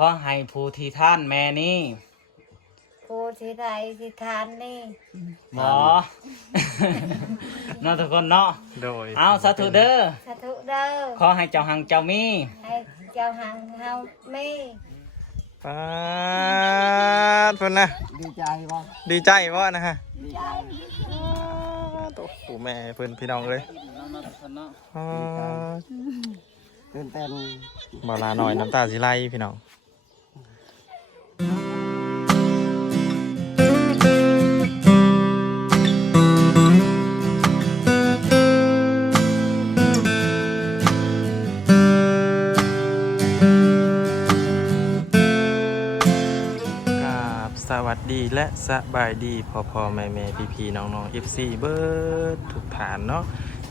ขอให้ผู้ที่ท่านแม่นี้ผู้ที่ใดที่ทานนี่หมอ เนาะทุกคนเนาะโดยเอาสาธุเด้อสาธุเด้อขอให้เจ้าหังเจ้ามีให้เจ้าหังเฮามี ป้าดเพิ่นนะ ดีใจบ่ ดีใจบ่นะฮะโอ้โหแม่เพิ่นพี่น้องเลยอ๋อ ตื่นเต้น บ่ลาหน่อยน้ำตาสิไหลพี่น้องสวัสดีและสบายดีพ่อแม่พี่น้องๆ FC เบิร์ดทุกฐานเนาะ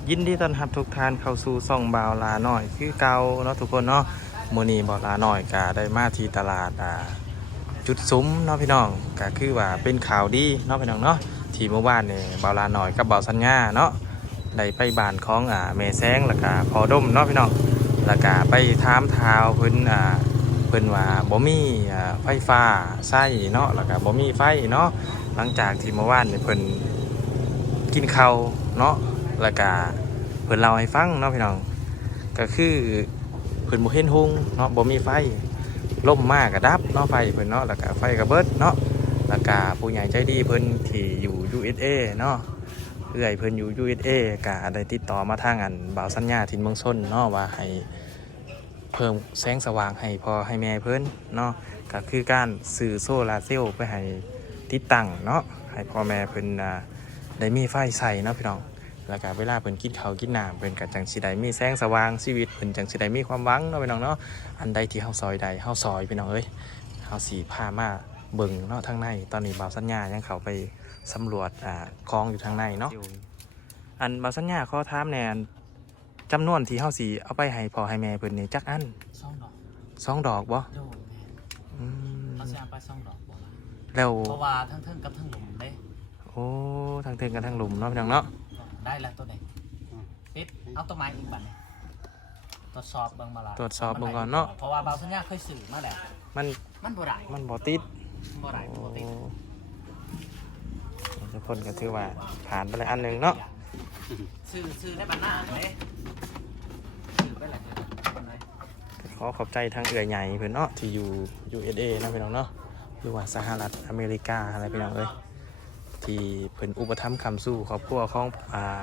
ยินดีต้อนรับทุกท่านเข้าสู่ซ่องบ่าวลาหน่อยคือเก่าเนาะทุกคนเนาะมื้อนี้บ่าวลาหน่อยก็ได้มาที่ตลาดจุดซุ้มเนาะพี่น้องก็คือว่าเป็นข่าวดีเนาะพี่น้องเนาะที่เมื่อวานนี่บ่าวลาหน่อยกับบ่าวสัญญาเนาะได้ไปบ้านของแม่แซงแล้วก็พอดมเนาะพี่น้องแล้วก็ไปถามข่าวเพิ่นเพิ่นว่าบ่มีไฟฟ้าใช้เนาะแล้วก็บ่มีไฟเนาะหลังจากที่เมื่อวานนี่เพิ่นกินข้าวเนาะแล้วก็เพิ่นเล่าให้ฟังเนาะพี่น้องก็คือเพิ่นบ่เห็นหุงเนาะบ่มีไฟล่มมากก็ดับเนาะไฟเพิ่นเนาะแล้วก็ไฟก็เบิดเนาะแล้วก็ผู้ใหญ่ใจดีเพิ่นที่อยู่ USA เนาะเอื้อยเพิ่นอยู่ USA ก็ได้ติดต่อมาทางบ่าวสัญญาถิ่นเมืองชนเนาะว่าให้เพิ่มแสงสว่างให้พ่อให้แม่เพิ่นเนาะก็คือการซื้อโซลาร์เซลล์ไปให้ติดตั้งเนาะให้พ่อแม่เพิ่นได้มีไฟใส่เนาะพี่น้องแล้วก็เวลาเพิ่นกินข้าวกินน้ำเพิ่นก็จังสิได้มีแสงสว่างชีวิตเพิ่นจังสิได้มีความหวังเนาะพี่น้องเนาะอันใดที่เฮาซอยใดเฮาซอยพี่น้องเอ้ยเฮาสิพามาเบิ่งเนาะทางในตอนนี้บ่าวสัญญายังเข้าไปสำรวจคลองอยู่ทางในเนาะอันบ่าวสัญญาขอถามแหน่จำนวนที่เฮาสิเอาไปให้พ่อให้แม่เพิ่นนี่จักอัน2 ดอกบ่โดนเขาสิเอาไป2 ดอกบ่ล่ะ แล้วเพราะว่าทั้งเทิงกับทั้งหลุมเด้ โอ้ทางเทิงกันทางหลุมเนาะพี่น้องเนาะได้แล้วตัวไหนปิดเอาตัวไม้อีกบัดนี้ตรวจสอบเบิ่งมาละ ตรวจสอบเบิ่งก่อนเนาะเพราะว่าบางสัญญาเคยสื่อมาแล้วมันบ่ได้ มันบ่ติด บ่ได้บ่ติด ทุกคนก็ถือว่าผ่านไปแล้วอันหนึ่งเนาะสื่อได้บัดหน้าเด้สื่อไปแล้วคนไหนขอบใจทางเอื้อยใหญ่เพื่อนเนาะที่อยู่ USA นะพี่น้องเนาะหรือว่าสหรัฐอเมริกาอะไรพี่น้องเอ้ยที่เพิ่นอุปถัมภ์คำสู้ครอบครัวของ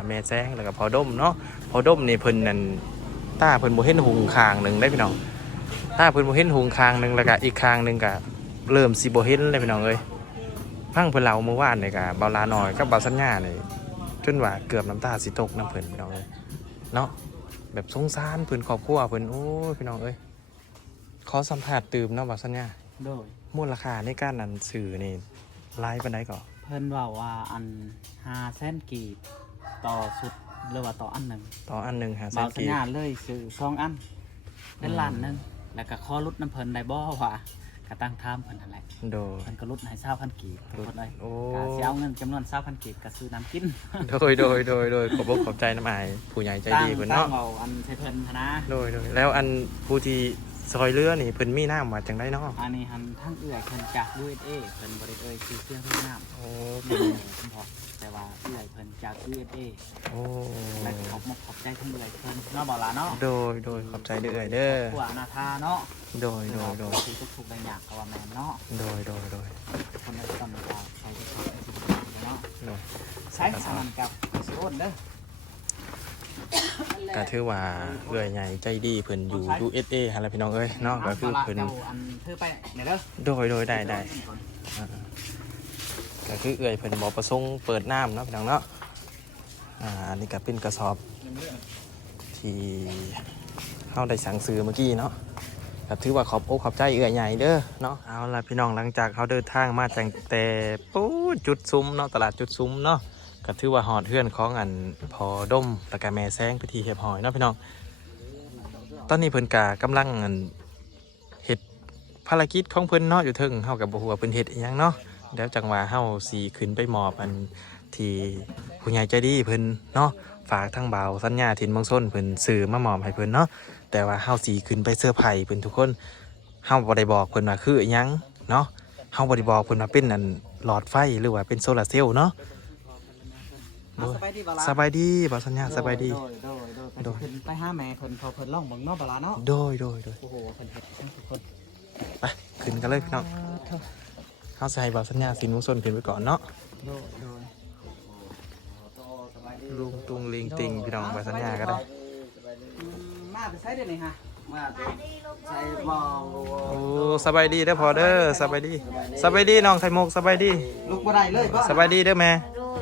แม่แซงแล้วก็พอดมเนาะพอดมนี่เพิ่นนั่นตาเพิ่นบ่เห็นหุงข้างหนึ่งได้พี่น้องตาเพิ่นบ่เห็นหุงข้างหนึ่งแล้วก็อีกข้างหนึ่งก็เริ่มสิบ่เห็นเลยพี่น้องเอ้ยพังเพิ่นเล่าเมื่อวานนี่ก็เบาลาน้อยกับเบาสัญญานี่จนว่าเกือบน้ำตาสิตกน้ำเพิ่นพี่น้องเอ้ยเนาะแบบสงสารเพิ่นครอบครัวเพิ่นโอ้ยพี่น้องเอ้ยขอสัมภาษณ์ตื่มเนาะเบาสัญญาโดยมูลค่าในการนั้นสื่อนี่ไลฟ์ปานใดก่อเพิ่นว่าอัน500,000 กีบต่อสุดหรือว่าต่ออันหนึ่งต่ออันหนึ่ง500,000 กีบ บางสัญญาเลยซื้อ2 อันเป็นล้านนึงแล้วก็ขอลดน้ำเพิ่นได้บ่ว่าก็ตั้งถามเพิ่นนั่นแหละโดยเพิ่นก็ลดให้20,000 กีบทุกคนเลย โอ้ ก็สิเอาเงินจำนวน20,000 กีบก็ซื้อน้ำกินโดยขอบอกขอบใจน้ำอายผู้ใหญ่ใจดีเพิ่นเนาะเอาอันใช้เพิ่นนะโดยแล้วอันผู้ที่ซอยเรือนี่เพิ่นมีน้ำมาจังได้เนาะอันนี้หันทั้งเอื้อยเพิ่นจาก USA เพิ่นบ่ได้เอ่ยชื่อเสียงเพิ่นน้ำโอ้แต่ว่าเอื้อยเพิ่นจาก USA โอ้และขอบใจทั้งเอื้อยเพิ่นเนาะบ่ล่ะเนาะโดยขอบใจเด้อเด้อผู้อนาถาเนาะโดยที่ทุกๆได้ยากก็ว่าแม่นเนาะโดยคนในตำนานใช้ที่เขาเนาะใช้สมันกับสิโอนเด้อก็ถือว่าเอื้อยใหญ่ใจดีเพิ่นอยู่ USA หั่นล่ะพี่น้องเอ้ยเนาะก็คือเพิ่นถือไปเด้อโดยได้ก็คือเอื้อยเพิ่นบ่ประสงค์เปิดน้ำเนาะพี่น้องเนาะอันนี้ก็เป็นกระสอบที่เฮาได้สั่งซื้อเมื่อกี้เนาะก็ถือว่าขอบอกขอบใจเอื้อยใหญ่เด้อเนาะเอาล่ะพี่น้องหลังจากเฮาเดินทางมาจากแต่ปู๊จุดซุ้มเนาะตลาดจุดซุ้มเนาะก็ถือว่าหอดเฮือนของอันพอดมแล้วก็แม่แซงพิธีเฮ็ดหอยเนาะพี่น้องตอนนี้เพิ่นก็กำลังเฮ็ดภารกิจของเพิ่นเนาะอยู่เทิงเฮาก็บ่ฮู้ว่าเพิ่นเฮ็ดอีหยังเนาะเดี๋ยวจังว่าเฮาสิขึ้นไปมอบอันที่ผู้ใหญ่ใจดีเพิ่นเนาะฝากทางบ่าวสัญญาถิ่นเมืองชนเพิ่นซื้อมามอบให้เพิ่นเนาะแต่ว่าเฮาสิขึ้นไปเซอร์ไพรส์เพิ่นทุกคน เฮาบ่ได้บอกเพิ่นว่าคืออิหยังเนาะเฮาบ่ได้บอกเพิ่นว่าเป็นนั่นหลอดไฟหรือว่าเป็นโซลาร์เซลล์เนาะ สบายดีบ่ล่ะ สบายดีบ่สัญญาสบายดี โดยไปหาแม่เพิ่นพอเพิ่นร้องเบิ่งเนาะบ่ล่ะเนาะ โดย โอ้โหเพิ่นเฮ็ดให้ทุกคน ไปขึ้นกันเลยพี่น้องเฮาสิให้บ่สัญญาสินมุสนขึ้นไปก่อนเนาะ โดย ลุงตุงลิงติงพี่น้องบ่สัญญาก็ได้ มาไปใช้ได้นี่ฮะ มาใส่มอง โอ้สบายดีเด้อพอเด้อสบายดีสบายดีน้องไข่มุกสบายดี ลูกบ่ได้เลยบ่ สบายดีเด้อแม่ โดย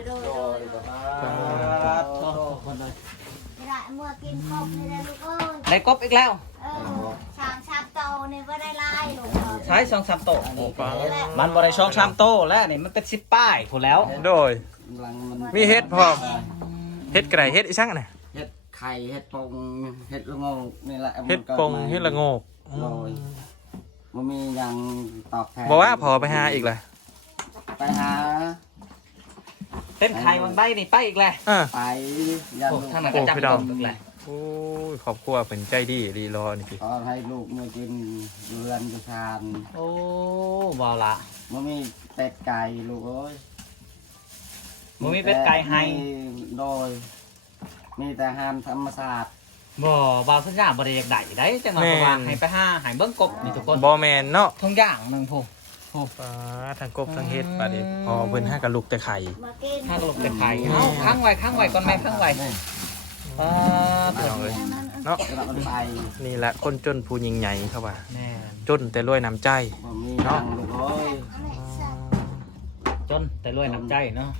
คนเลย ไม่ได้เมื่อกินครบนี่แหละลูกเอ้ย ได้กบอีกแล้ว ชามโตนี่ว่าได้ลายลูก ใช้2-3โต๊ะ นี่แหละ มันบ่ได้2-3โต๊ะแล้วนี่มันเป็น10ป้ายพูนแล้ว โดย หลังมัน มีเฮ็ดพร้อมเฮ็ดไก่เฮ็ดอีช่างน่ะ เฮ็ดไข่เฮ็ดปงเฮ็ดละงงนี่แหละ เฮ็ดปงเฮ็ดละโงก โดยมันมีอย่างตอบแทน บอกว่าพอไปหาอีกล่ะ ไปหา เป็นไข่บางใบนี่ไปอีกแล้ว ไปยัน โอ้ ลูก ทางนั้นก็จับต้มอีกแล้ว โอ้ยครอบครัวเพิ่นใจดีรีรอนี่พี่ ขอให้ลูกมากินเรือนประชาน โอ้บ่ละ มันมีเป็ดไก่ลูกเอ้ย บ่มีเป็ดไก่ให้ โดย มีแต่อาหารธรรมศาสตร์ บ่บ่าวสัญญาบ่ได้อยากได้ได้จังหวะเพราะว่าให้ไปหาให้เบิ่งกบนี่ทุกคน บ่แม่นเนาะ ทุกอย่างหนึงพู้ ฟ้าทางกบทางเฮ็ดบัดนี้พอเพิ่นหากับลูกแต่ไข่ มากิน ถ้าลงแต่ไข่เอ้าค้างไว้ก่อนแม่ค้างไว้ป้า พี่น้องเอ้ย เนาะเราไป นี่แหละคนจนผู้ยิ่งใหญ่เขาว่า แม่ จนแต่รวยน้ำใจ บ่มีหยังลูกเอ้ย จนแต่รวยน้ำใจเนาะ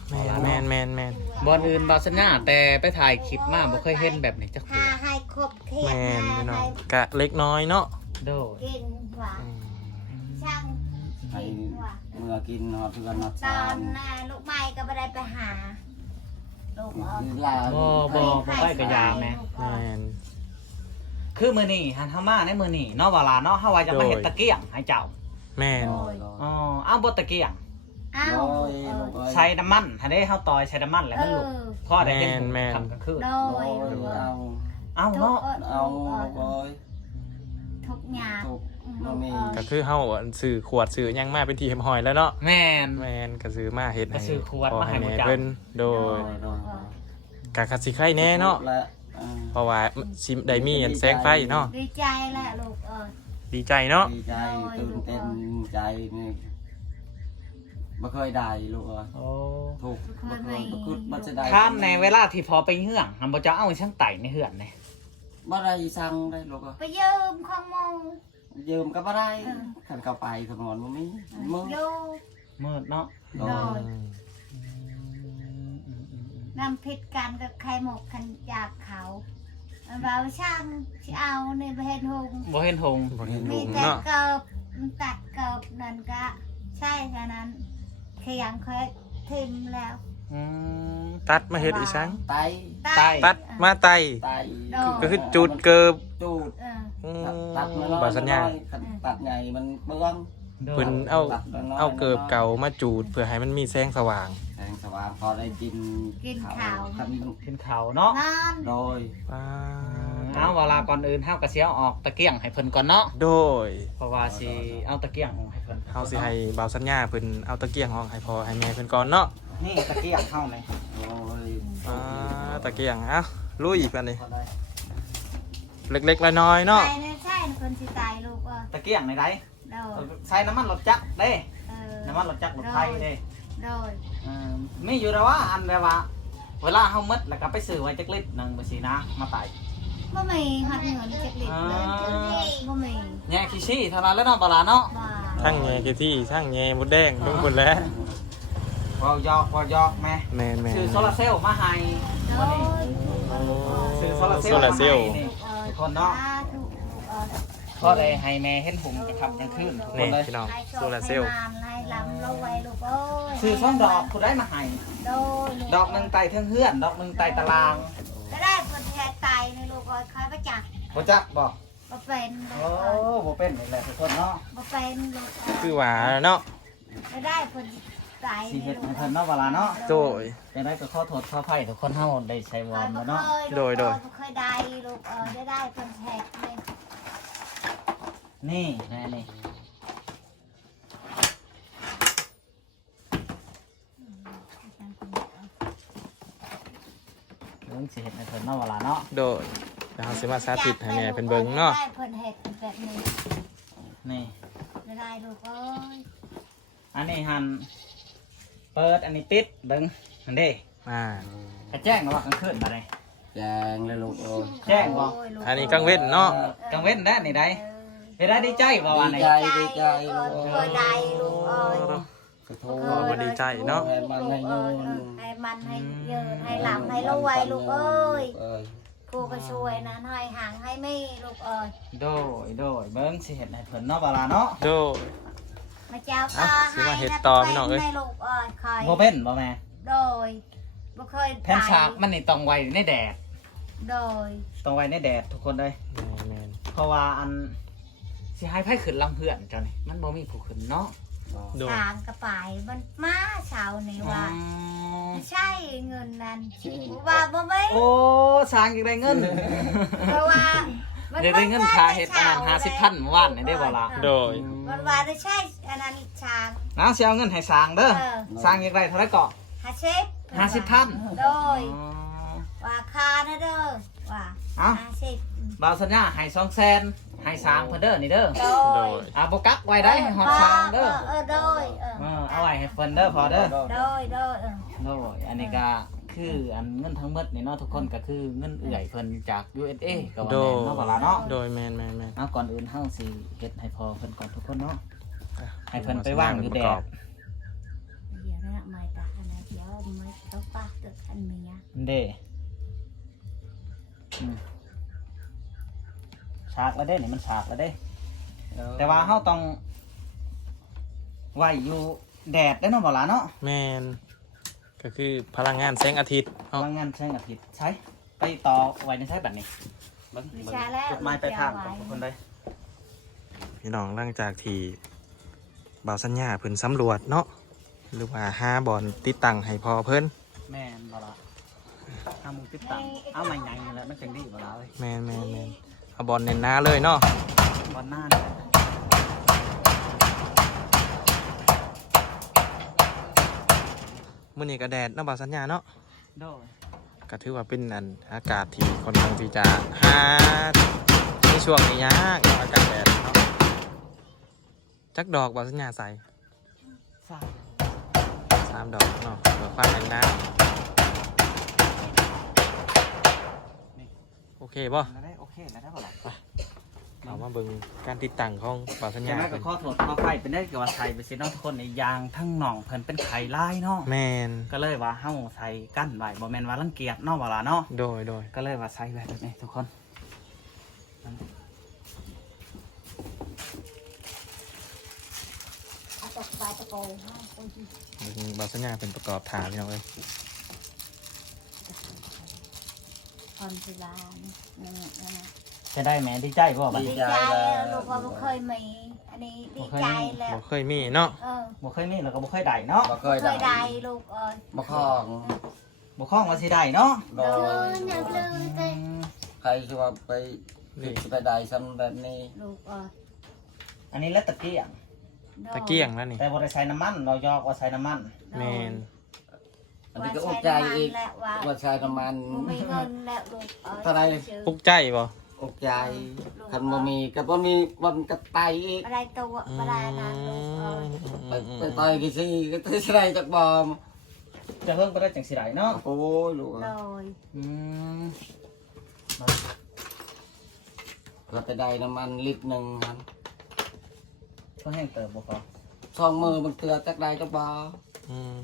แม่นแม่นบ่อนอื่นบ่าวสัญญาแต่ไปถ่ายคลิปมาบ่เคยเห็นแบบนี้จัก หา เทื่อ ให้ครบเทีย แม่น ให้ พี่น้องกะเล็กน้อยเนาะ โดด กินหวานช่าง ให้ กินหวาน เมื่อกินฮอดเพื่อนฮอด ต ซา อน น น่ะลูกไม้ก็ไม่ได้ไปหา ลูกเอา ลา บ่ไปกะยาแม่ แม่น คือมื้อนี้หันเฮามาในมื้อนี้เนาะว่าล่ะเนาะเฮาว่าจะมาเฮ็ดตะเกียงให้เจ้า แม่น อ๋อเอาบ่ตะเกียง อ้าว โดยลูกเอ้ย ใช้น้ำมันถ้าได้เฮาต่อยใช้น้ำมันแล้วมันลุกพอได้เห็นทำกลางคืน โด โด ย ยเอา เอาเนาะ เอาลูกเอ้ย ทุกอย่าง ทุกบ่มี ก็คือเฮาอันซื้อขวดซื้อหยังมาเป็นที่เฮมหอยแล้วเนาะ แม่น แม่นก็ซื้อมาเฮ็ด ก็ซื้อขวดมาให้ พ่อ หมดจ้ะ แม่เพิ่นโดยกะคัดสิไข่แน่เนาะ และ เพราะว่าสิได้มีอันแสงไฟเนาะ ดีใจแหละลูกดีใจเนาะ ดีใจตื่นเต้นใจนี่บ่เคยได้ลูกเอ้ย โอ้ ถูกบ่เคยบ่คิดบ่จะได้ ข้ามในเวลาที่พอไปเฮืองมันบ่จะเอาช่างไต่ในเฮือนนี่ บ่ได้สั่งได้ลูกเอ้ย ไปยืมของมง ยืมก็บ่ได้คันเข้าไปถนนบ่มีมึง อยู่ มืดเนาะ โดย นำผิดกันกับใครหมกกันจากเขาเราช่างที่เอาในประเทศหง บ่เห็นหง บ่เห็น มี ลุง แต่ เนาะ เกิบตัดเกิบนั่นก็ใช่ฉะนั้นขยันเคยทิมแล้ว อืม ตัดมาเฮ็ดอีสัง ไต ไต่ ตัดมาไต ไต ก็คือจุดเกิบ จูด อืม ตัดมาน้อย บ่สัญญา ตัดใหญ่มันเปลือง เพิ่นเอาเกิบเก่ามาจูดเพื่อให้มันมีแสงสว่าง แสงสว่างพอได้กินคัน ขึ้นเขาเนาะ นอน โดย เอาเวลาก่อนอื่นเฮาก็สิเอาออกตะเกียงให้เพิ่นก่อนเนาะ โดย เพราะว่าสิเอาตะเกียงออกให้เพิ่น เฮาสิให้บ่าวสัญญาเพิ่นเอาตะเกียงออกให้พ่อให้แม่เพิ่นก่อนเนาะ นี่ตะเกียงเฮานี่ โดย ตะเกียงเอ้าลุยอีกอันนี้ พอได้ เล็กๆน้อยๆเนาะ ใช่ใช่คนสิตายลูก ตะเกียงในใด โดย ใช้น้ำมันรถจักรเด้น้ำมันรถจักรรถไทยเด้ โดย มีอยู่แล้วว่าอันแบบว่าเวลาเฮาหมดแล้วก็ไปซื้อไว้จักลิตรหนึงบ่สินะมาไต่ บ่มีหัดเงินจักลิตรเลยบ่มี แย่ขี้ชี้เท่านั้นแล้วเนาะบ่ล่ะเนาะ บ่ ทั้งแง่กี่ที่ทั้งแง่มดแดงลุงพุ่นแล้ว พอยอกแม่ แม่นๆ ซื้อโซลาร์เซลล์มาให้ โดย ซื้อโซลาร์เซลล์ โซลาร์เซลล์ มาให้นี่ทุกคนเนาะพอได้ให้แม่เห็นหุ่มกระทับกลางคืนทุกคน นี่ เลย พี่น้อง ให้ โซลาร์เซลล์ ให้ลำรวยลูกเอ้ย ซื้อช่องดอกคุณได้มาให้ โดย ดอกหนึงไต่เทิงเฮือนดอกหนึงไต่ตาราง ก็ได้คนแทนตายในลูกเอ้ยคอยประจักษ์ บ่จักบ่ บ่เป็นลู โอ้ กเอ้ย บ่เป็นนี่แหละทุกคนเนาะ บ่เป็นลูกเอ้ย คือว่าเนาะ ก็ได้คนตาย สิเฮ็ดให้เพิ่นเนาะเวลาเนาะ โดย จะได้ก็ขอโทษขออภัยทุกคนเฮาได้ใช้วอร์มแล้วเนาะ โดย บ่เคยได้ลูกเอ้ยได้คนแทนเลย นี่แม่นี่เบิ่งสิเห็ดในเพิ่นเนาะเวลาเนาะ โดยแล้วเราสิมาสาธิตให้แม่เป็นเบิ่งเนาะ ได้เพิ่นเห็ดแบบนี้ นี่ ไม่ได้ลูกเอ้ย อันนี้หันเปิดอันนี้ปิดเบิ่งอันเด้ กระแจ้งว่ากลางคืนมาเลย แจงเลยลูกเอ้ย แจ้งบ่ โยลูก อันนี้กลางเว้นเนาะ กลางเว้นได้นี่ได้ไปได้ดีใจบ่วันไหน ดีใจ เอ ลู อก เออได้ลูกเอ้ย ขอโท โอ้บ่ ษ ดีใจเนาะ ให้มันให้ยืน ให้มันให้ยืนให้หลับให้รวยลูกเอ้ยกูก็ช่วยนะให้ห่างให้ไม่ลูกเอ้ย โดยเบิ่งสิเห็ดในเพิ่นเนาะเวลาเนาะ โดย มาเจ้า อ่ะ ก็ สิ ให้ มาเฮ็ดต่อพี่น้องเอ้ย ให้ลูกเอ้ยคอย บ่เป็นบ่แม่ โดยบ่เคย แผ่นฉากมันนี่ต้องไว้ในแดด โดย ต้องไว้ในแดดทุกคนเลย แม่น เพราะว่าอันสิให้ไผขึ้นลำเพื่อนเจ้านี่มันบ่มีผู้ขึ้นเนาะ ๆโดย ทางกระป๋ายมันมาเช้านี่ว่าไม่ใช่เงินนั้นว่าบ่ไม่ โอ้สร้างอยากได้เงิน เพราะว่ามั อยากได้เงินค่าเฮ็ดอันนั้น50,000เมื่อวานนี่ได้บ่ล่ะ โดย มันว่าได้ใช่อันนั้นช้าง นะสิเอาเงินให้สร้างเด้อสร้างอยากได้เท่าไหร่ก็ หาเชฟ 50,000 โดยว่าคานะเด้อว่า เอ้า หาเชฟ บ่าวสัญญาให้200,000ให้สร้างเพิ่นเด้อนี่เด้อ โด โด ย ย บ่กักไว้ได้ให้ฮอดสร้างเด้อ โดย เอาไว้ให้เพิ่นเด้อพอเด้อ โดยโดยอันนี้ก็คืออันเงินทั้งหมดนี่เนาะทุกคนก็คือเงินเอื่อยเพิ่นจาก USA ก็ว่า โด แม่ ย นเนาะบ่ล่ะเนาะ โดยแม่น เอาก่อนอื่นเฮาสิเฮ็ดให้พอเพิ่นก่อนทุกคนเนาะ อ่ะ ให้เพิ่นไปว่างอยู่แดด เดี๋ยวนะไม่ตาอันนั้นเดี๋ยวไม่ต้องปากตึกอันเมีย เด้ฉากแล้วเด้นี่มันฉากแล้วเด้ แต่ว่าเฮาต้องไว้อยู่แดดได้เนาะบ่ล่ะเนาะ แม่นก็คือพลังงานแสงอาทิตย์ พ เนาะ ลังงานแสงอาทิตย์ใช้ไปต่อไว้ในใช้แบบนี้เบิ่งจดหมายไปทางของทุกคนได้ พี่น้องหลังจากที่บ่าวสัญญาเพิ่นสำรวจเนาะหรือว่าหาบอนติดตั้งให้พอเพิ่น แม่นบ่ล่ะถ้ามึงติดตั้งเอาใหม่ๆนี่แหละมันจังดีบ่ล่ะเอ้ย แม่นเอาบอลเน้นหน้าเลยเนาะ บอลหน้านี่แหละ มื้อนี้ก็แดดเนาะบ่าวสัญญาเนาะ โดย ก็ถือว่าเป็นอันอากาศที่ค่อนข้างที่จะหาในช่วงนี้ยากเนาะอากาศแดดเนาะจักดอกบ่าวสัญญาใส่ สร้าง 3 ดอกเนาะเพื่อความแรงน้ำโอเคบ่ แล้วได้โอเคแล้วได้บ่ล่ะ เอามาเบิ่งการติดตั้งของบ่าวสัญ อย่า ญาง นั้นก็ เพิ่น ขอโทษขอไฟเป็นได้กับว่าใส่ไปสิเนาะทุกคนในยางทั้งหน่องเพิ่นเป็นไข่ลายเนาะ แม่น ก็เลยว่าเฮาใส่กั้นไว้บ่แม่นว่ารังเกียจเนาะบ่ล่ะเนาะ โดย ก็เลยว่าใส่ไว้แบบนี้ทุกคน เอาตกปลาตะโกนให้คนที่ เบิ่งบ่าวสัญญาเป็นประกอบฐานพี่น้องเอ้ย คอนศิลาเนี่ยนั่น จะได้แม่ดีใจบ่บัด ดี นี้ ใจลูกว่าบ่เคยมีอันนี้ดีใจแล้ว บ่เคยมีเนาะ บ่เคยมีแล้วก็บ่เคยได้เนาะ บ่เค เค ย ย ได้ ได้ลูกเอ้ย บ่คล้อง บ่คล้องว่าสิได้เนาะ โด เดิ ย นอย่างเดินไป ใครจะว่าไปไปได้ซ้ำแบบนี้ ลูกเอ้ย อันนี้แล้วตะเกียง ตะเกียงแล้วนี่ แต่บ่ได้ใส่น้ำมันเรายอกว่าใส่น้ำมัน แม่น อันนี้ก็อุกใจอีกว่าใช้น้ำมัน มีเงินแล้วลูกเอ้ย เท่าไหร่ ปลุกใจบ่ อุกใจคันบ่มีก็บ่มีบ่มันก็ไตอีก อะไรตัวอะไรนั้นลูกเอ้ย ไปต่อยกี่ซี่ก็สิได้จักบ่ม จะเพิ่งไปได้จังสิได้เนาะ โอ้ยลูก โดย อืม เราไปได้น้ำมันลิตรหนึงครับ ก็แห้งเติบบ่พอ ช่องมือมันเกลือจักได้จักบ่ อืม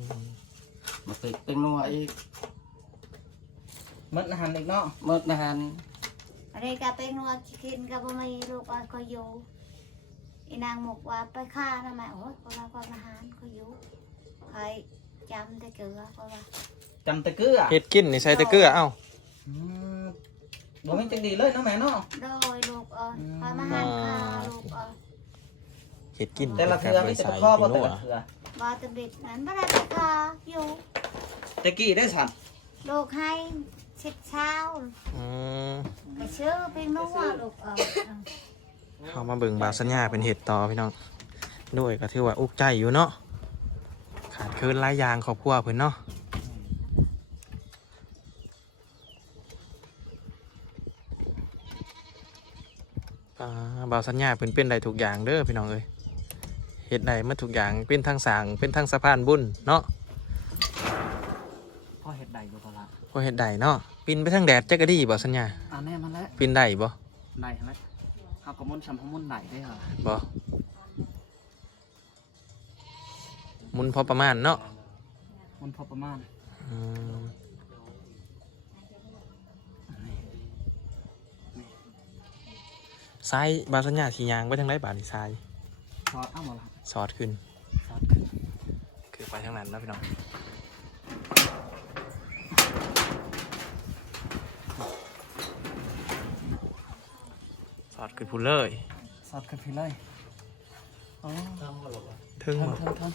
มาติดเป็นนัวอีก มันอาหารอีกเนาะ หมึกนะฮัน อันนี้ก็เป็นนัวกินกับบ่มีลูกเอ้ยก็อยู่อีนางบอกว่าไปฆ่าทำไมโอ้ยคนละความอาหารก็อยู่ใครจำแต่เกลือเพราะว่า จำแตะเกือ เฮ็ดกินนี่ใส่แตะเกลือเอ้า อืมบ่มีจังดีเลยเนาะแม่เนาะ โดยลูกเอ้ยความอาหารคาลูกเอ้ย เฮ็ดกิน แต่ละเทือมีแต่ตะข้อบ่แต่ละเทือ บ่ตะบิดนั้นบ่ได้ไปคาอยู่ ตะกี้ได้สั่น ลูกให้ชิดเช้า อืม ไปชื่อเป็นนัวลูกเอ้ย เข้ามาเบิ่งบาวสัญญาเป็นเห็ดต่อพี่น้องด้วยก็ถือว่าอุกใจอยู่เนาะขาดเคินหลายอย่างครอบครัวเพิ่นเนาะบาวสัญญาเพิ่นเป็นได้ทุกอย่างเด้อพี่น้องเอ้ยเฮ็ดได้หมดทุกอย่างเป็นทั้งสร้างเป็นทั้งสะพานบุญเนาะ พ่อเฮ็ดได้อยู่บ่ล่ะ พอเฮ็ดได้เนาะปีนไปทางแดดจักก็ดีบ่สัญญา แน่มันแล้ว ปีนได้บ่ ได้หั่นแหละเฮาก็มุ่นชำเฮามุ่นได้เด้อ บ่หมุนพอประมาณเนาะ มันพอประมาณ อืมซ้ายบาวสัญญาสิยางไปทางไหนบาดนี่ซ้าย ซอสเอาบ่ล่ะ สอดขึ้น ซอสขึ้น คือไปทางนั้นแล้วพี่น้องสอดขึ้นพูนเลย ซอสขึ้นพี่เลยอ๋อ ถึงบ่ เทิง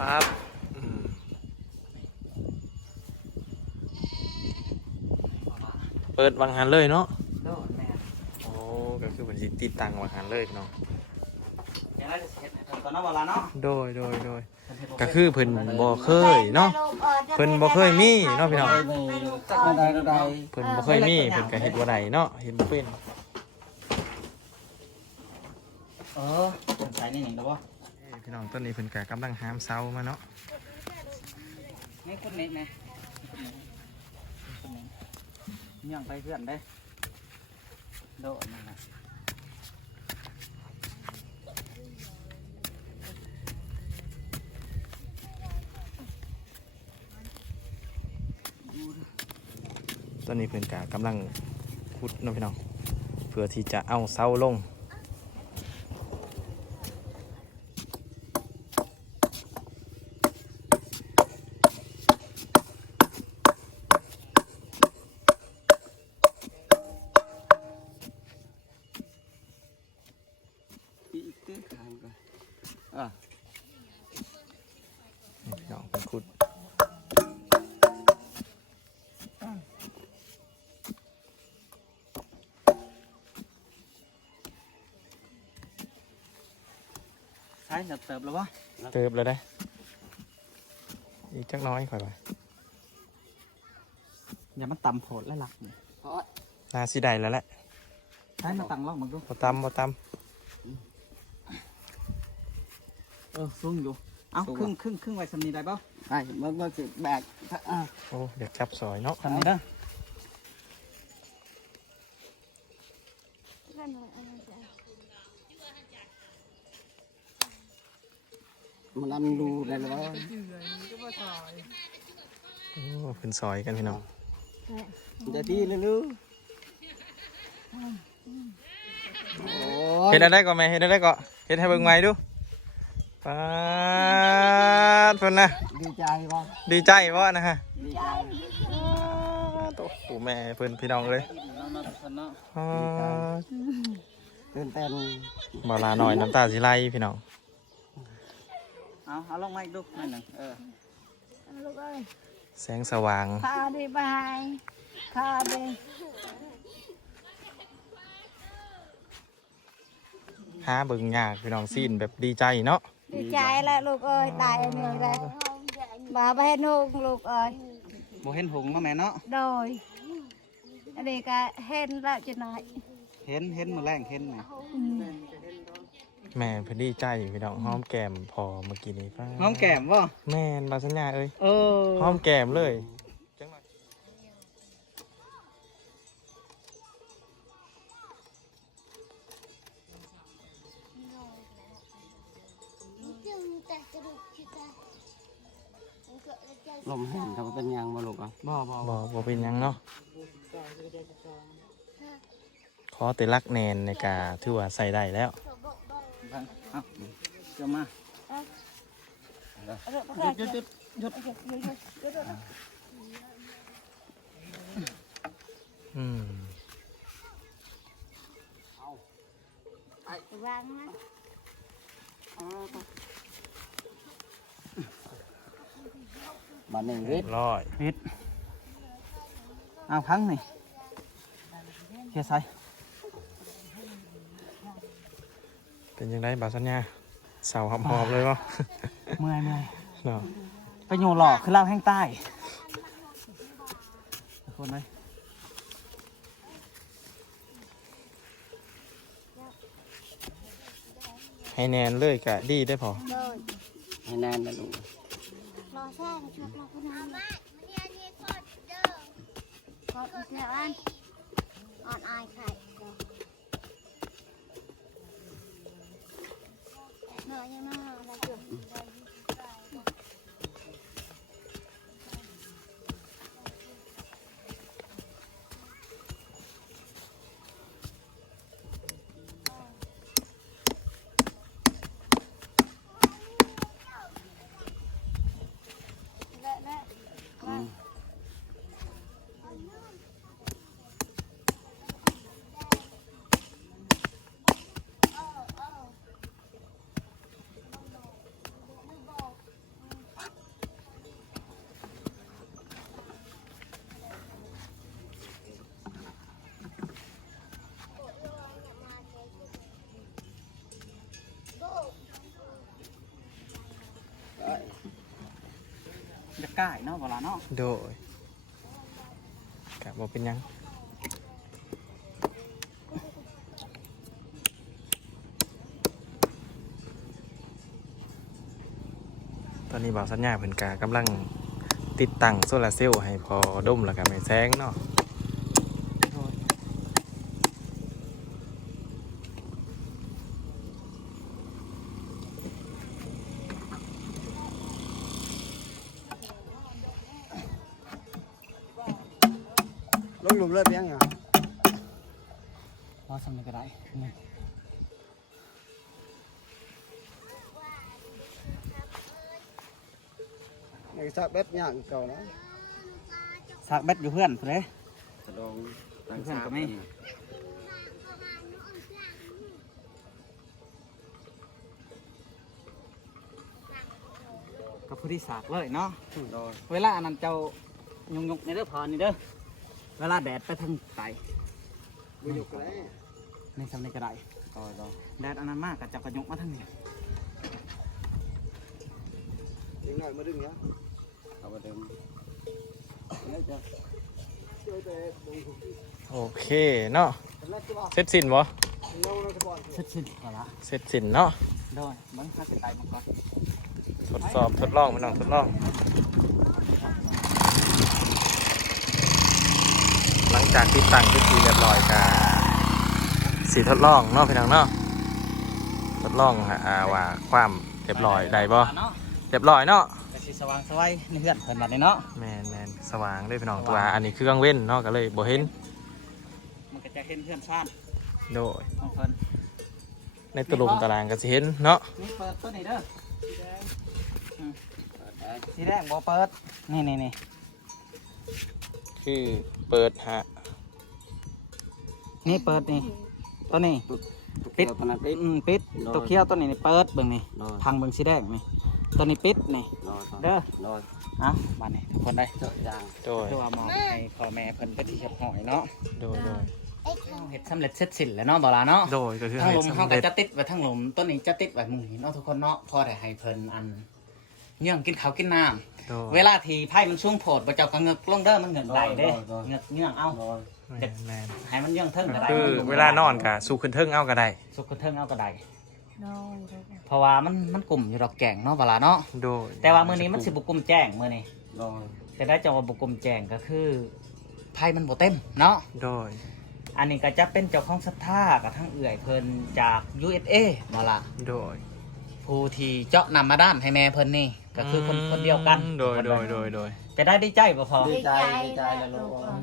ปั๊บเปิดวังหันเลยเนาะ โดนแม่ โอ้ก็คือเป็นสิติดตั้งวังหันเลยพี่น้อง เดี๋ยวเราจะเฮ็ดให้เพิ่นก่อนเนาะบ่ล่ะเนาะ โดย เพิ่นเฮ็ดบ่ ก็คือเพิ่นบ่เคยเนาะ เพิ่นบ่เคยมีเนาะพี่น้อง จักไม่ได้ก็ได้ เพิ่นบ่เคยมีเพิ่นก็เฮ็ดบ่ได้เนาะเฮ็ดบ่เป็น เพิ่นใส่นี่หยังดอกบ่ พี่น้องตอนนี้เพิ่นก็กำลังหามเซามาเนาะ นี่คนนี้แม่ย่างไปเพื่อนเด้โดนนั่นน่ะ ตอนนี้เพิ่นก็กำลังขุดเนาะพี่น้องเพื่อที่จะเอาเสาลงอีกตื้อข้างก็ นี่พี่น้องเพิ่นขุด ใช้เติบแล้วบ่ เติบแล้วได้อีกจักน้อยค่อยไป อย่ามันต่ำโผดแล้วหลักนี่ เพราะ น่าสิได้แล้วแหละ ใช้มาตั้งลองมึงดู บ่ตำบ่ต สูงอยู่เอาครึ่งไว้สำนีได้เปล่า ไอ้มันสิแบก ำโอ้เดี๋ยวจับซอยเนาะ สำนีเด้อ มันนำดูได้แล้ว โอ้เพิ่นซอยกันพี่น้อง จะดีเลยลูกโอ้ เฮ็ดได้ก็แม่เฮ็ดได้ก็เฮ็ดให้เบิ่งใหม่ดูปาดเพิ่นน่ะ ดีใจบ่ ดีใจบ่นะฮะ ดีใจ โอ้โหแม่เพิ่นพี่น้องเลยอ๋อ ตื่นเต้น บ่ลาหน่อยน้ำตาสิไหลพี่น้อง เอาลงมาอีกดูนั่นหนึ่งลูกเอ้ย แสงสว่าง ข้าดีบายข้าดี หาเบิ่งยากพี่น้องซีนแบบดีใจเนาะ ดีใจแล้วลูกเอ้ยได้อันนี้ได้มาไปให้ลูกลูกเอ้ย โบเห็นหงส์มาแม่เนาะ โดยอันนี้ก็เห็นแล้วจะหน่อย เห็นมือแรงเห็นไหม อืม แม่เพิ่นดีใจพี่น้องหอมแก้มพอเมื่อกี้นี้ป้า น้องแก้มบ่ แม่นบาสัญญาเอ้ย เออ หอมแก้มเลยจังหวะ ลมแห้งทำเป็นยางมาลูกอ่ะ บ่เป็นหยังเนาะขอแต่รักแนนในกาถือว่าใส่ได้แล้ว บังเอาเจะมาหยุด อืม วางนะ บ้านนี้ เรี วิ ย ท บ ย์ ร้อย ปิด เอาพังนี่เฮียใส่ เป็นยังไงบ่าวสัญญาเสาหอบๆเลยวะ เมื่อย เนาะ ไปโยหลอกคือเล่าแห้งใต้ทุกคนเลย ให้แนนเลยกะดีได้พอ เลย ให้แน่นนะลูก รอแช่ชอบรอผู้นำกดเสียอันอ่อนอายไข่เนื้อยังน่าอะไรจุด จะก่ายเนาะเวลาเนาะ โดยกะบ่เป็นหยังตอนนี้บ่าวสัญญาเพิ่นกะกำลังติดตั้งโซลาร์เซลล์ให้พอดมแล้วก็ไม่แซงเนาะ ลงหลุมเลือดเพียงอ่ะ รอสำเร็จก็ได้นี่ ในสักเบ็ดย่างเก่านะ สากเบ็ดอยู่เพื่อนเลย กระดองตั้ง เพื่อน ซาก ก็ไม่กับผู้ที่สากเลยเนาะ โดย เวลาอันนั้นเจ้ายุกในเด้อพอนี่เด้อเวลาแดดไปทางไต บุญยกเลย ในสำเร็จก็ได้ โดยโดย แดดอันนั้นมากกับเจ้ากระยกมาทางนี้ ยิงหน่อยมาดึงเนี้ยเอาไปเดิมแล้วจะเจอแต่ลง โอเคเนาะเสร็จสิ้นบ่ เสร็จสิ้นก็ละ เสร็จสิ้นเนาะ โดยเบิ้งข้าสิไตมาก่อน ทดสอบทดลองพี่น้องทดลอง หลังจากติดตั้งเป็นที่เรียบร้อยกะสีทดลองเนาะพี่น้องเนาะทดลองว่าความเรียบร้อยได้บ่ เนาะ เรียบร้อยเนาะ กระสีสว่างสวัยในเพื่อนเพิ่นบัดนี้เนาะ แมนสว่างเลยพี่น้องตัวอันนี้คือกลางเว้นเนาะก็เลยบ่เห็น มันก็จะเห็นเพื่อนซ่าน โดย ของเพิ่น ในตลุมตารางก็สิเห็นเนาะ นี่เปิดตัวนี้เด้อ เปิดได้ สีแดงบ่เปิดนี่ คือเปิดฮะ นี่เปิดนี่ตัวนี้ ปิดตอนนั้นปิด ปิด โดย ตัวเขียวตัวนี้นี่เปิดเบิ่งนี่ โดย ทางเบิ่งสีแดงนี่ตัวนี้ปิดนี่ โดย เด้อ โดย เอ้าบัดนี้ทุกคนได้ เจาะยาง โดย คือว่ามองให้พ่อแม่เพิ่นไปที่เฮ็ดหอยเนาะ โดย เฮ็ดสำเร็จเสร็จสิ้นแล้วเนาะบ่ล่ะเนาะ โดยก็คือ ทั้ง ให้ ลม สำ เขาก็ เร็จ จะติดไว้ทั้งลมต้นนี้จะติดไว้มุงนี้เนาะทุกคนเนาะพอได้ให้เพิ่นอันเยื่องกินข้าวกินน้ โดย ำเวลาที่ไผ่มันชุ่มโผดบ่เจ้าก็เงือกลงเด้อมันเงือกไหลเด้เงือกเยื่องเอา โดย แมน ให้มันเยื่องเทิงก็ได้ คือเวลานอนกะสู้ขึ้นเทิงเอาก็ได้ สุกเทิงเอาก็ได้ นอน เพราะว่ามันกลุ่มอยู่ดอกแกงเนาะบ่ล่ะเนาะ โดย แต่ว่ามื้อนี้มันสิบ่กลุ่มแจ้งมื้อนี้ โดย แต่ได้จังว่าบ่กลุ่มแจ้งก็คือไผ่มันบ่เต็มเนาะ โดย อันนี้ก็จะเป็นเจ้าของศรัทธากับทั้งเอื่อยเพิ่นจาก USA บ่ล่ะ โดย ผู้ที่เจาะนำมาด้านให้แม่เพิ่นนี่ก็คือคนเดียวกัน โดย จะได้ดีใจบ่พอ ดีใจแล้วลูก อื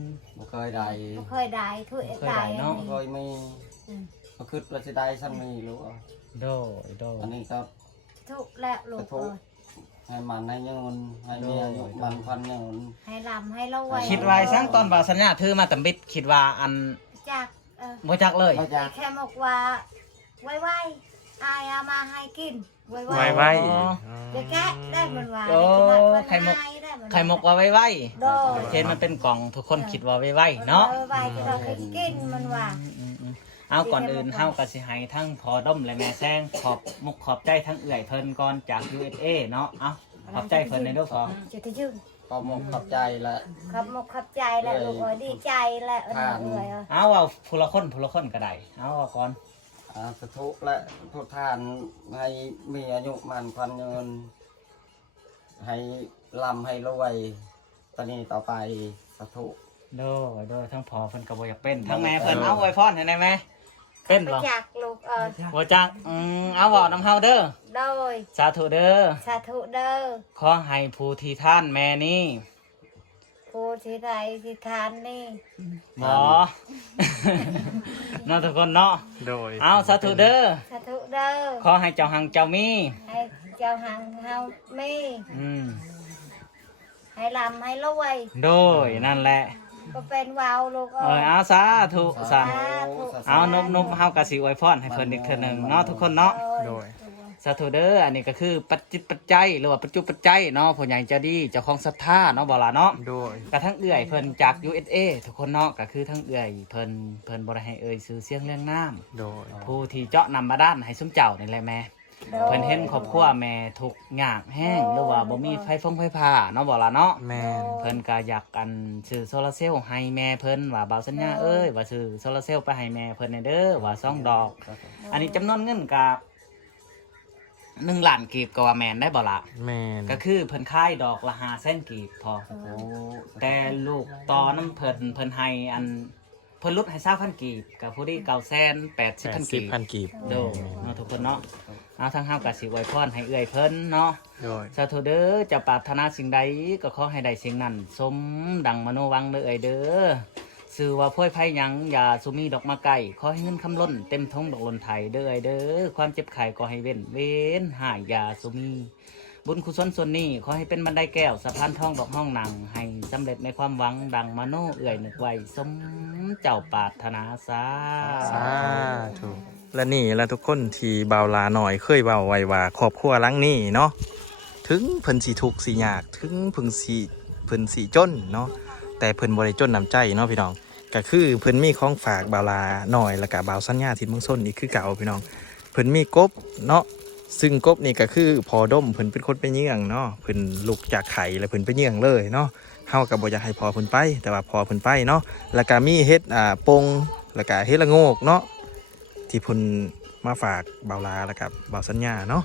ม บ่เคยได้ บ่เคยได้ถ้วย เคยได้เนาะ บ่เคยมีบ่คิดว่าสิได้ซ้ํนี้ลูก โดย อันนี้ก็ ทุกแล้วลูกเอ้ย ให้มันให้เงินให้เมียอยู่มันพันเงิน ให้ลำให้เราไว้ คิดไว้ซังตอนบ่าวสัญญาถือมาตำบิดคิดว่าอัน จากบ่จักเลย มาจาก แค่บอกว่าไว้ อายเอามาให้กินไว้ ไว้ ไว้ ไว้ จะแกะได้มันว่า โอ้ไข่มุก ไข่มุกว่าไว้ไว้ โดย เช่นมันเป็นกล่องทุกคนคิดว่าไว้ไว้เนาะ ไว้ที่เราเคยกินมันว่า เอาก่อนอื่นเฮาก็สิให้ทั้งพอด้มและแม่แซงขอบมุกขอบใจทั้งเอื่อยเพิ่นก่อนจาก USA เนาะเอาขอบใจเพิ่นในเด้อพอ จะที่ชื่อ ขอบขอบใจละ ขับมกขับใจแหละลูกเอ้ยดีใจแหละเอ้ย เอาผู้ละคนก็ได้เอาก่อน สาธุและทุกท่านให้มีอายุมันควันยืนให้ร่ำให้รวยตอนนี้ต่อไปสาธุ โดยทั้งพอเพิ่นก็บ่อยากเป็นทั้งแม่เพิ่นเอาอวยพรให้ได้ไหมเป็น ไป บ่ จากลูกเอ้ย บ่จักเอาเว้านำเฮาเด้อ โดย สาธุเด้อ สาธุเด้อ ขอให้ผู้ที่ท่านแม่นี้ ผู้ที่ใดที่ทานนี่ บ่ เนาะทุกคนเนาะ โดย เอาสาธุเด้อ สาธุเด้อ ขอให้เจ้าหังเจ้ามี ให้เจ้าหังเฮามี ให้ลำให้รวย โดยนั่นแหละ ก็เป็นวาวลูกเอ้ย เอาสาธุสา ธุ เอานุบเฮากะสิอวยพรให้เพิ่นอีกเทื่อหนึงเนาะทุกคนเนาะ โดย สาธุเด้ออันนี้ก็คือปัจจิตปัจจัยหรือว่าปัจจุปัจจัยเนาะผู้ใหญ่ใจะดีเจ้าของศรัทธาเนาะบ่ล่ะเนาะ โดย กระทั่งเอื้อยเพิ่นจาก USA ทุกคนเนาะก็คือทั้งเอื้อยเพิ่นบ่ได้ให้เอ่ยชื่อเสียงเรื่องน้ำ โดย ผู้ที่เจาะนำมาด้านให้ซุมเจ้านี่แหละแม่เพิ่นเห็นครอบครัวแม่ทุกข์ยากแห้งหรือว่าบ่มีไฟไฟฟ้าเนาะบ่ล่ะเนาะ แม่น เพิ่นก็อยากอันซื้อโซลาร์เซลล์ให้แม่เพิ่นว่าเบาสัญญาเอ้ยว่าซื้อโซลาร์เซลล์ไปให้แม่เพิ่นเด้อว่า2ดอก อันนี้จำนวนเงินก็1 ล้านกีบก็ว่าแม่นได้บ่ล่ะ แม่น ก็คือเพิ่นขายดอกละ500,000กีบพอ แต่ลูกต่อน้ำเพิ่นให้อันเพิ่นลดให้20,000กีบกับผู้ที่980,000กีบ 80,000กีบ โดเนาะทุกคนเนาะเอาทั้งเฮาก็สิอวยพรให้เอื้อยเพิ่นเนาะ โดย สาธุเด้อจะปรารถนาสิ่งใดก็ขอให้ได้สิ่งนั้นสมดังมโนวังเด้อเอ้ยเด้อสื่อว่าพ่อยไผหยังอย่าสุมีดอกมาไก่ขอให้เงินคำล้นเต็มท้องดอกล้นไทยเด้อเอ้ยเด้อความเจ็บไข้ก็ให้เว้นหายอย่าสุมี บุญกุศลส่วนนี้ขอให้เป็นบันไดแก้วสะพานทองดอกห้องหนังให้สำเร็จในความหวังดังมโนเอื่อยนึกไว้สมเจ้าปรารถนาสา สาธุและนี่และทุกคนที่เบาลาหน่อยเคยเบาไว้ว่าครอบครัวหลังนี้เนาะถึงเพิ่นสิทุกข์สิยากถึงเพิ่นสิจนเนาะแต่เพิ่นบ่ได้จนน้ำใจเนาะพี่น้องก็คือเพิ่นมีของฝากเบาลาหน่อยแล้วก็เบาสัญญาทิศเมืองชนอีกคือเก่าพี่น้องเพิ่นมีกบเนาะซึ่งกบนี่ก็คือพอด้มเพิ่นเป็นคนไปเยี่ยงเนาะเพิ่นลุกจากไข่แล้วเพิ่นไปเยี่ยงเลยเนาะเฮาก็บ่อยากให้พอเพิ่นไปแต่ว่าพอเพิ่นไปเนาะแล้วก็มีเฮ็ดปงแล้วก็เฮ็ดละโงกเนาะที่เพิ่นมาฝากเบาลาแล้วก็เบาสัญญาเนาะ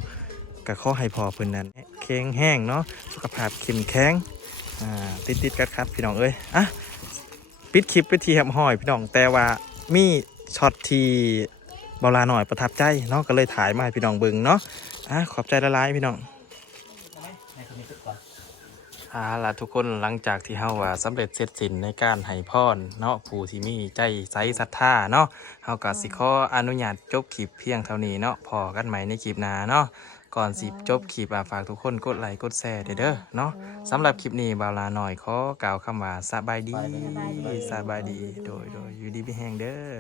ก็ขอให้พอเพิ่นนั้นแข็งแห้งเนาะสุขภาพเข้มแข็งติดๆกัดๆพี่น้องเอ้ยอ่ะปิดคลิปไปทีแฮมห้อยพี่น้องแต่ว่ามีช็อตที่เบาลาหน่อยประทับใจเนาะก็เลยถ่ายมาให้พี่น้องเบิ่งเนาะขอบใจละลายพี่น้องล่ะทุกคนหลังจากที่เฮาว่าสำเร็จเสร็จสิ้นในการให้พรเนาะผู้ที่มีใจใสศรัทธาเนาะเฮาก็สิขออนุญาตจบคลิปเพียงเท่านี้เนาะพอกันใหม่ในคลิปหน้าเนาะก่อนสิจบคลิปฝากทุกคนกดไลค์กดแชร์เด้อเนาะสำหรับคลิปนี้บาลาหน่อยขอกล่าวคำว่าสบายดีโดยอยู่ดีมีแฮงเด้อ